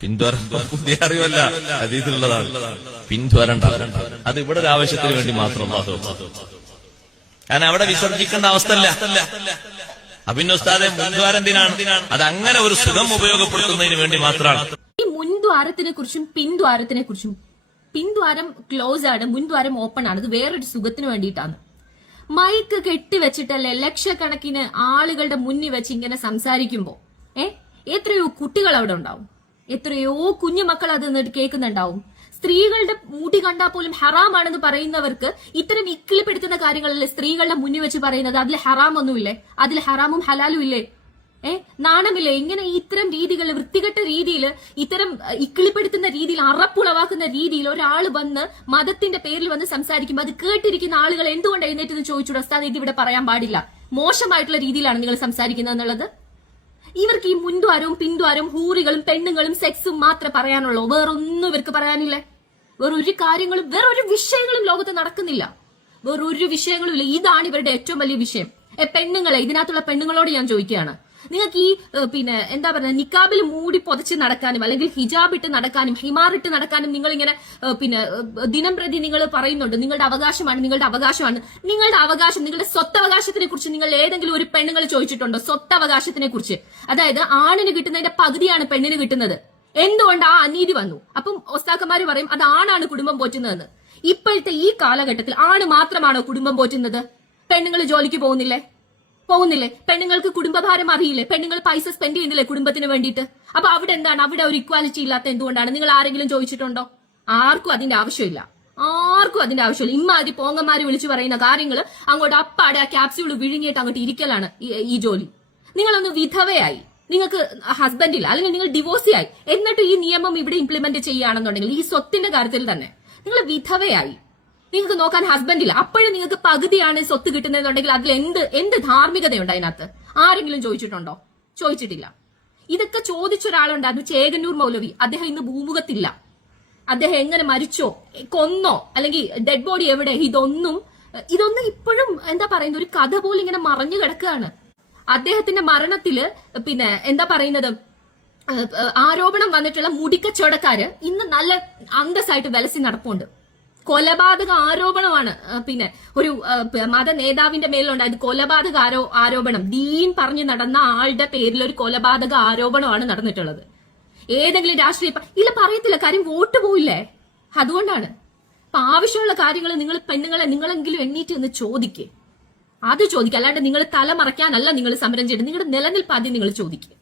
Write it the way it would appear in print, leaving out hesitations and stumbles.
പുതിയ അറിവല്ല, ഹദീസിലുള്ളതാണ്. പിന്തുടരണ്ട, അത് ഇവിടെ ഒരു ആവശ്യത്തിന് വേണ്ടി മാത്രം. കാരണം അവിടെ വിസർജിക്കേണ്ട അവസ്ഥല്ല. അഭിന്ന ഉസ്താദെ മുൻദ്വാരെന്തിനാണ്? അത് അങ്ങനെ ഒരു സുഖം ഉപയോഗപ്പെടുത്തുന്നതിന് വേണ്ടി മാത്രമാണ്. ഈ മുൻദ്വാരത്തിനെ കുറിച്ചും പിൻദ്വാരത്തിനെ കുറിച്ചും, പിൻദ്വാരം ക്ലോസ് ആണ്, മുൻദ്വാരം ഓപ്പൺ ആണ്. ഇത് വേറൊരു സുഖത്തിന് വേണ്ടിയിട്ടാണ്. മൈക്ക് കെട്ടിവെച്ചിട്ടല്ലേ ലക്ഷക്കണക്കിന് ആളുകളുടെ മുന്നിൽ വെച്ച് ഇങ്ങനെ സംസാരിക്കുമ്പോ എത്രയോ കുട്ടികൾ അവിടെ ഉണ്ടാവും, എത്രയോ കുഞ്ഞുമക്കൾ അത് നിന്നിട്ട് കേൾക്കുന്നുണ്ടാവും. സ്ത്രീകളുടെ മുടി കണ്ടാൽ പോലും ഹറാമാണെന്ന് പറയുന്നവർക്ക് ഇത്തരം ഇക്കിളിപ്പെടുത്തുന്ന കാര്യങ്ങളല്ലേ സ്ത്രീകളുടെ മുന്നിൽ വെച്ച് പറയുന്നത്? അതിൽ ഹറാമൊന്നുമില്ലേ? അതിൽ ഹറാമും ഹലാലും ഇല്ലേ? നാണമില്ലേ? ഇങ്ങനെ ഇത്തരം രീതികൾ, വൃത്തികെട്ട രീതിയിൽ, ഇത്തരം ഇക്കിളിപ്പെടുത്തുന്ന രീതിയിൽ, അറപ്പുളവാക്കുന്ന രീതിയിൽ ഒരാൾ വന്ന് മതത്തിന്റെ പേരിൽ വന്ന് സംസാരിക്കുമ്പോൾ അത് കേട്ടിരിക്കുന്ന ആളുകൾ എന്തുകൊണ്ട് എഴുന്നേറ്റ് ചോദിച്ചു, ഉസ്താദ് ഇത് ഇവിടെ പറയാൻ പാടില്ല, മോശമായിട്ടുള്ള രീതിയിലാണ് നിങ്ങൾ സംസാരിക്കുന്നത് എന്നുള്ളത്? ഇവർക്ക് ഈ മുൻദ്വാരവും പിൻദ്വാരവും ഹൂറികളും പെണ്ണുങ്ങളും സെക്സും മാത്രമേ പറയാനുള്ളൂ. വേറൊന്നും ഇവർക്ക് പറയാനില്ലേ? വേറൊരു കാര്യങ്ങളും വേറൊരു വിഷയങ്ങളും ലോകത്ത് നടക്കുന്നില്ല. വേറൊരു വിഷയങ്ങളും ഇല്ല. ഇതാണ് ഇവരുടെ ഏറ്റവും വലിയ വിഷയം. പെണ്ണുങ്ങളെ, ഇതിനകത്തുള്ള പെണ്ണുങ്ങളോട് ഞാൻ ചോദിക്കുകയാണ്, നിങ്ങൾക്ക് ഈ എന്താ പറയുക, നിക്കാബിൽ മൂടി പൊതച്ച് നടക്കാനും അല്ലെങ്കിൽ ഹിജാബ് ഇട്ട് നടക്കാനും ഹിമാർ ഇട്ട് നടക്കാനും നിങ്ങൾ ഇങ്ങനെ ദിനം പ്രതി നിങ്ങൾ പറയുന്നുണ്ട് നിങ്ങളുടെ അവകാശമാണ്, നിങ്ങളുടെ അവകാശമാണ്. നിങ്ങളുടെ അവകാശം, നിങ്ങളുടെ സ്വത്തവകാശത്തിനെ കുറിച്ച് നിങ്ങൾ ഏതെങ്കിലും ഒരു പെണ്ണുങ്ങൾ ചോദിച്ചിട്ടുണ്ടോ? സ്വത്തവകാശത്തിനെ കുറിച്ച്, അതായത് ആണിന് കിട്ടുന്നതിന്റെ പകുതിയാണ് പെണ്ണിന് കിട്ടുന്നത്. എന്തുകൊണ്ട് ആ അനീതി വന്നു? അപ്പം ഒസ്താക്കന്മാര് പറയും അത് ആണാണ് കുടുംബം പോറ്റുന്നതെന്ന്. ഇപ്പോഴത്തെ ഈ കാലഘട്ടത്തിൽ ആണ് മാത്രമാണോ കുടുംബം പോറ്റുന്നത്? പെണ്ണുങ്ങൾ ജോലിക്ക് പോകുന്നില്ലേ? പെണ്ണുങ്ങൾക്ക് കുടുംബഭാരം അറിയില്ലേ? പെണ്ണുങ്ങൾ പൈസ സ്പെൻഡ് ചെയ്യുന്നില്ലേ കുടുംബത്തിന് വേണ്ടിയിട്ട്? അപ്പൊ അവിടെ എന്താണ്? അവിടെ ഒരു ഇക്വാലിറ്റി ഇല്ലാത്ത എന്തുകൊണ്ടാണ്? നിങ്ങൾ ആരെങ്കിലും ചോദിച്ചിട്ടുണ്ടോ? ആർക്കും അതിന്റെ ആവശ്യമില്ല. ഇമ്മാതിരി പോങ്ങന്മാര് വിളിച്ചു പറയുന്ന കാര്യങ്ങൾ അങ്ങോട്ട് അപ്പാടെ ആ ക്യാപ്സ്യൂൾ വിഴുങ്ങിയിട്ട് അങ്ങോട്ട് ഇരിക്കലാണ് ഈ ജോലി. നിങ്ങളൊന്ന് വിധവയായി, നിങ്ങൾക്ക് ഹസ്ബൻഡ് ഇല്ല, അല്ലെങ്കിൽ നിങ്ങൾ ഡിവോഴ്സിയായി, എന്നിട്ട് ഈ നിയമം ഇവിടെ ഇംപ്ലിമെന്റ് ചെയ്യുകയാണെന്നുണ്ടെങ്കിൽ ഈ സ്വത്തിന്റെ കാര്യത്തിൽ തന്നെ നിങ്ങൾ വിധവയായി, നിങ്ങൾക്ക് നോക്കാൻ ഹസ്ബൻഡ് ഇല്ല, അപ്പോഴും നിങ്ങൾക്ക് പകുതിയാണ് സ്വത്ത് കിട്ടുന്നതെന്നുണ്ടെങ്കിൽ അതിൽ എന്ത് ധാർമ്മികതയുണ്ട് അതിനകത്ത്? ആരെങ്കിലും ചോദിച്ചിട്ടുണ്ടോ? ചോദിച്ചിട്ടില്ല. ഇതൊക്കെ ചോദിച്ചൊരാളുണ്ടായിരുന്നു, ചേകന്നൂർ മൗലവി. അദ്ദേഹം ഇന്ന് ഭൂമുഖത്തില്ല. അദ്ദേഹം എങ്ങനെ മരിച്ചോ, കൊന്നോ, അല്ലെങ്കിൽ ഡെഡ് ബോഡി എവിടെ? ഇതൊന്നും ഇപ്പോഴും എന്താ പറയുന്നത്, ഒരു കഥ പോലെ ഇങ്ങനെ മറഞ്ഞു കിടക്കുകയാണ്. അദ്ദേഹത്തിന്റെ മരണത്തില് എന്താ പറയുന്നത്, ആരോപണം വന്നിട്ടുള്ള മുടിക്കച്ചവടക്കാര് ഇന്ന് നല്ല അന്തസ്സായിട്ട് വിലസി നടപ്പുണ്ട്. കൊലപാതക ആരോപണമാണ് ഒരു മത നേതാവിന്റെ മേലുണ്ടായത്. കൊലപാതക ആരോപണം, ദീൻ പറഞ്ഞു നടന്ന ആളുടെ പേരിൽ ഒരു കൊലപാതക ആരോപണമാണ് നടന്നിട്ടുള്ളത്. ഏതെങ്കിലും രാഷ്ട്രീയ ഇല്ല പറയത്തില്ല, കാര്യം വോട്ട് പോയില്ലേ? അതുകൊണ്ടാണ്. അപ്പൊ ആവശ്യമുള്ള കാര്യങ്ങൾ നിങ്ങൾ പെണ്ണുങ്ങളെ നിങ്ങളെങ്കിലും എണ്ണീറ്റ് ഒന്ന് ചോദിക്കേ. അത് ചോദിക്കുക, അല്ലാണ്ട് നിങ്ങൾ തല മറയ്ക്കാനല്ല നിങ്ങൾ സമരം ചെയ്ത്, നിങ്ങളുടെ നിലനിൽപ്പ് ആദ്യം നിങ്ങൾ ചോദിക്കുക.